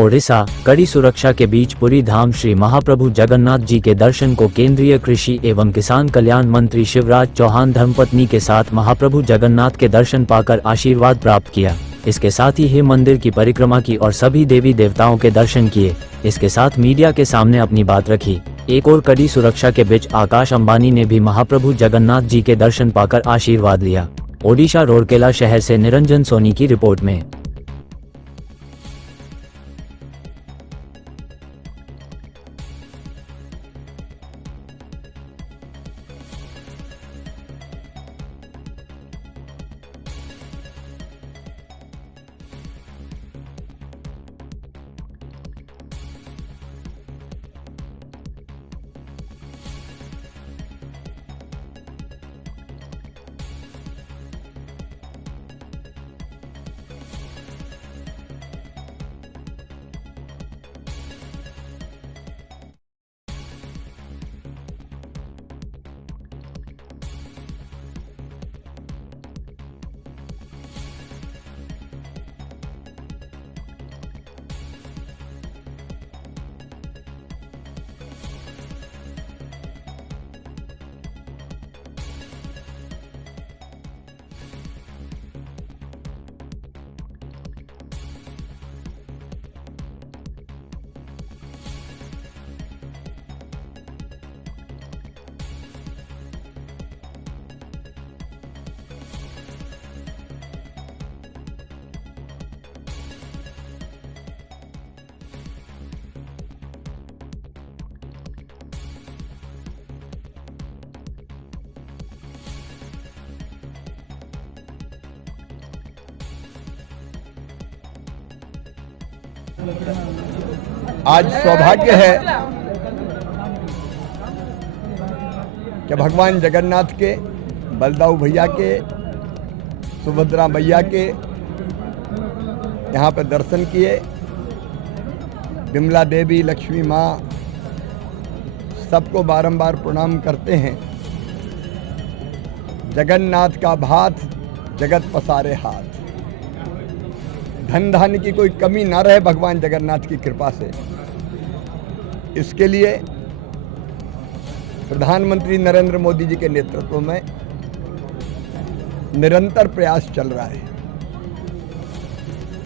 ओडिशा कड़ी सुरक्षा के बीच पुरी धाम श्री महाप्रभु जगन्नाथ जी के दर्शन को केंद्रीय कृषि एवं किसान कल्याण मंत्री शिवराज चौहान धर्मपत्नी के साथ महाप्रभु जगन्नाथ के दर्शन पाकर आशीर्वाद प्राप्त किया। इसके साथ ही मंदिर की परिक्रमा की और सभी देवी देवताओं के दर्शन किए। इसके साथ मीडिया के सामने अपनी बात रखी। एक और कड़ी सुरक्षा के बीच आकाश अंबानी ने भी महाप्रभु जगन्नाथ जी के दर्शन पाकर आशीर्वाद लिया। ओडिशा रूरकेला शहर से निरंजन सोनी की रिपोर्ट में। आज सौभाग्य है कि भगवान जगन्नाथ के, बलदाऊ भैया के, सुभद्रा मैया के यहाँ पर दर्शन किए। विमला देवी, लक्ष्मी माँ सबको बारंबार प्रणाम करते हैं। जगन्नाथ का भात जगत पसारे हाथ। धन धान्य की कोई कमी ना रहे भगवान जगन्नाथ की कृपा से। इसके लिए प्रधानमंत्री नरेंद्र मोदी जी के नेतृत्व में निरंतर प्रयास चल रहा है।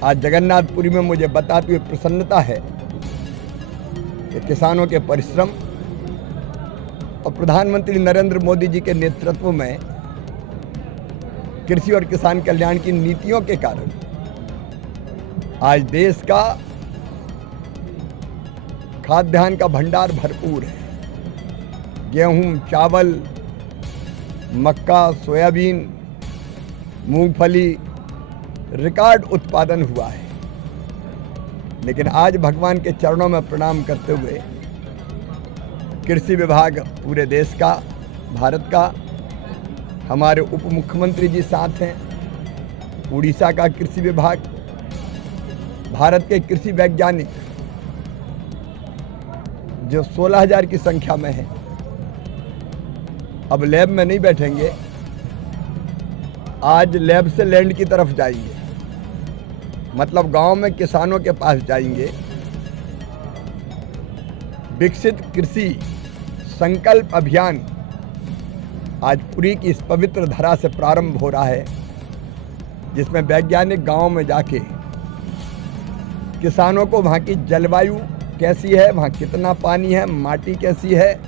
आज जगन्नाथपुरी में मुझे बताते हुए प्रसन्नता है कि किसानों के परिश्रम और प्रधानमंत्री नरेंद्र मोदी जी के नेतृत्व में कृषि और किसान कल्याण की नीतियों के कारण आज देश का खाद्यान्न का भंडार भरपूर है। गेहूं, चावल, मक्का, सोयाबीन, मूंगफली रिकॉर्ड उत्पादन हुआ है। लेकिन आज भगवान के चरणों में प्रणाम करते हुए कृषि विभाग पूरे देश का, भारत का, हमारे उप मुख्यमंत्री जी साथ हैं, उड़ीसा का कृषि विभाग, भारत के कृषि वैज्ञानिक जो 16,000 की संख्या में है, अब लैब में नहीं बैठेंगे, आज लैब से लैंड की तरफ जाएंगे। मतलब गांव में किसानों के पास जाएंगे। विकसित कृषि संकल्प अभियान आज पुरी की इस पवित्र धरा से प्रारंभ हो रहा है, जिसमें वैज्ञानिक गांव में जाके किसानों को वहाँ की जलवायु कैसी है, वहाँ कितना पानी है, माटी कैसी है,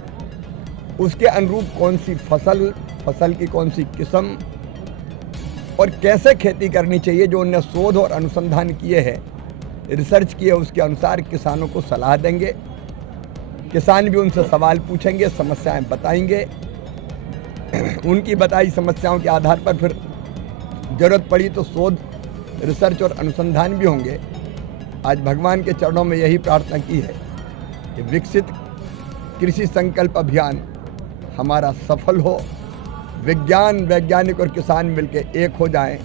उसके अनुरूप कौन सी फसल की कौन सी किस्म और कैसे खेती करनी चाहिए, जो उन्होंने शोध और अनुसंधान किए हैं, रिसर्च किए, उसके अनुसार किसानों को सलाह देंगे। किसान भी उनसे सवाल पूछेंगे, समस्याएं बताएंगे। उनकी बताई समस्याओं के आधार पर फिर जरूरत पड़ी तो शोध, रिसर्च और अनुसंधान भी होंगे। आज भगवान के चरणों में यही प्रार्थना की है कि विकसित कृषि संकल्प अभियान हमारा सफल हो। विज्ञान, वैज्ञानिक और किसान मिलकर एक हो जाएं।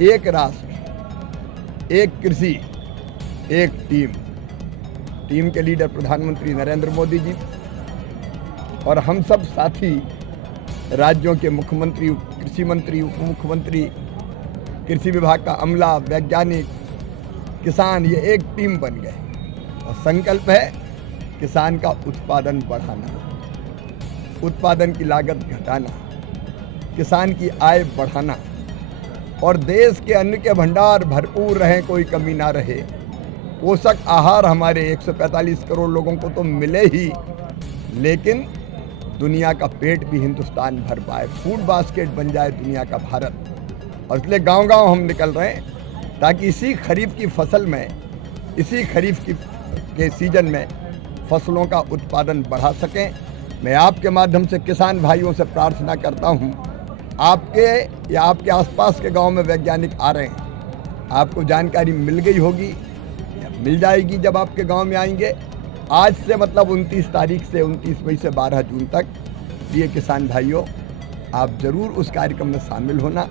एक राष्ट्र, एक कृषि, एक टीम के लीडर प्रधानमंत्री नरेंद्र मोदी जी और हम सब साथी राज्यों के मुख्यमंत्री, कृषि मंत्री, उप मुख्यमंत्री, कृषि विभाग का अमला, वैज्ञानिक, किसान, ये एक टीम बन गए। और संकल्प है किसान का उत्पादन बढ़ाना, उत्पादन की लागत घटाना, किसान की आय बढ़ाना और देश के अन्न के भंडार भरपूर रहें, कोई कमी ना रहे। पोषक आहार हमारे 145 करोड़ लोगों को तो मिले ही, लेकिन दुनिया का पेट भी हिंदुस्तान भर पाए, फूड बास्केट बन जाए दुनिया का भारत। और इसलिए गांव-गांव हम निकल रहे हैं ताकि इसी खरीफ की फसल में, इसी खरीफ के सीजन में फसलों का उत्पादन बढ़ा सकें। मैं आपके माध्यम से किसान भाइयों से प्रार्थना करता हूं, आपके या आपके आसपास के गांव में वैज्ञानिक आ रहे हैं, आपको जानकारी मिल गई होगी, मिल जाएगी जब आपके गांव में आएंगे। आज से मतलब 29 तारीख से 29 मई से 12 जून तक ये किसान भाइयों, आप ज़रूर उस कार्यक्रम में शामिल होना,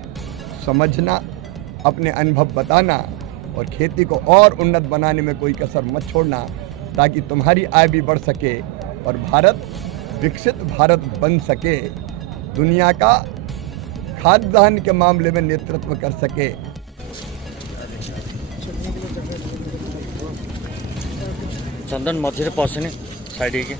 समझना, अपने अनुभव बताना और खेती को और उन्नत बनाने में कोई कसर मत छोड़ना, ताकि तुम्हारी आय भी बढ़ सके और भारत विकसित भारत बन सके, दुनिया का खाद्यान्न के मामले में नेतृत्व कर सके। चंदन मझे पशने साइड के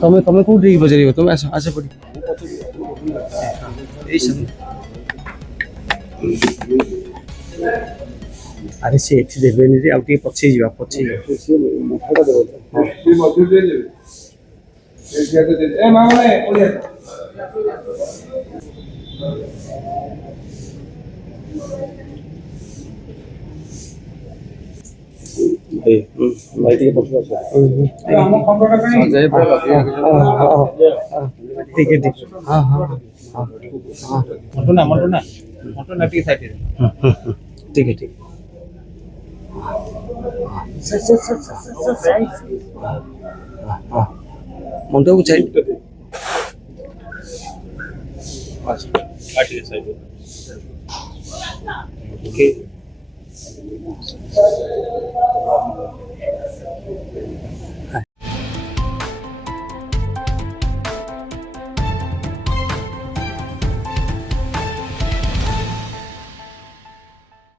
તમે તમે કોଉଠି પଚାରିବ તમે ଆସ ଆସ ପଡ଼ି ଆରେ ସେ ଏଠି ଦେବେନି ରେ ଆଉ ଟିକେ ପଛେଇ ଯିବା ଭାଇ ଟିକେ ପଛକୁ ठीक है हाँ हाँ हाँ ठीक है ठीक मंटू को चाहिए ठीक है